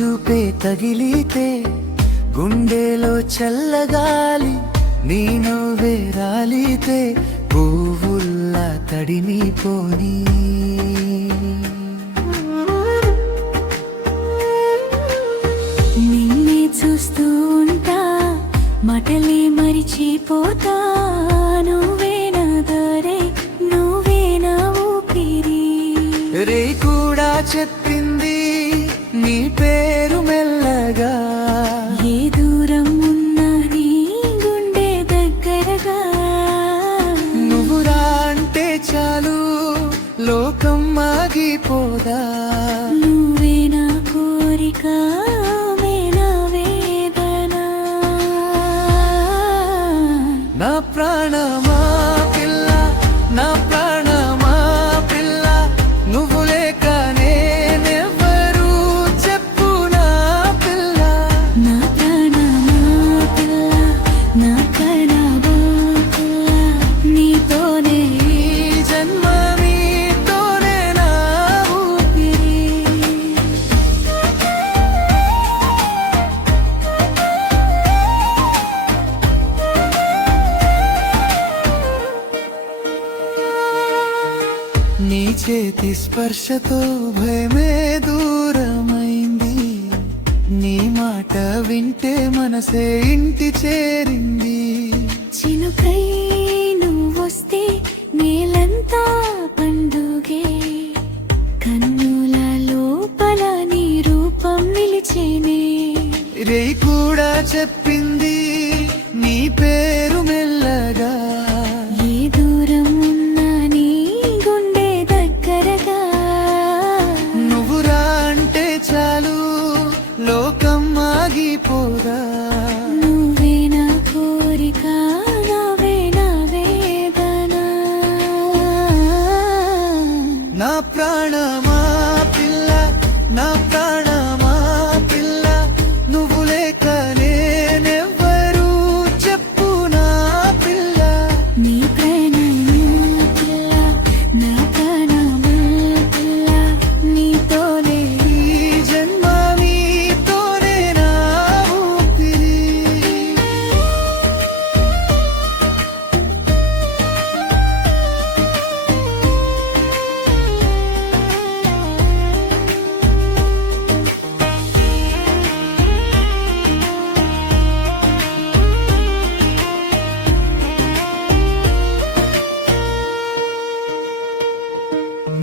చూపే తగిలితే గుండెలో చల్లగాలి, నీ నవ్వే రాలితే పువ్వుల్లా తడిమిపోని. నిన్నే చూస్తూ ఉంటా, మాటలే మరిచిపోతా. నువ్వే నా దారే, నువ్వే నా ఊపిరి. రే కూడా చెప్పింది నీ పేరు మెల్లగా, ఏ దూరం ఉన్నా నీ గుండె దగ్గరగా. నువ్వు రా అంటే చాలు లోకం ఆగిపోదా. నువ్వే నా కోరిక, నా వేదన. నా ప్రాణమా పిల్ల, నా ప్రాణమా పిల్ల, నువ్వు లేక నేనెవ్వరు చెప్పు నా పిల్ల. నా ప్రాణమా పిల్ల, నా ప్రాణమా పిల్ల, నీతోనే ఈ జన్మ నీతోనే నా ఊపిరి. నీ చేతి స్పర్శతో భయమే దూరమైంది, నీ మాట వింటే మనసే ఇంటి చేరింది. చినుకై నువ్వొస్తే నేలంతా పండుగే, కన్నుల లోపల నీ రూపం నిలిచేనే. రే కూడా చెప్పింది నీ పేరు మెల్లగా, ఏ దూరం ఉన్నా నీ గుండె దగ్గరగా. నువ్వు రా అంటే చాలు లోకం ఆగిపోదా. నువ్వే నా కోరిక, నువ్వే నా వేదన. నా ప్రాణమా పిల్ల, నా ప్రాణమా పిల్ల, నువ్వు లేక నేనెవ్వరు చెప్పు నా పిల్ల. నీ ప్రేమను పిల్ల, నా ప్రాణము పిల్ల, నీతోనే ఈ జన్మ నీతోనే నా ఊపిరి.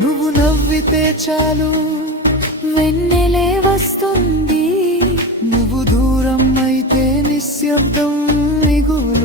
నువ్వు నవ్వితే చాలు వెన్నెలే వస్తుంది. నువ్వు దూరం అయితే నిశ్శబ్దం మిగులు.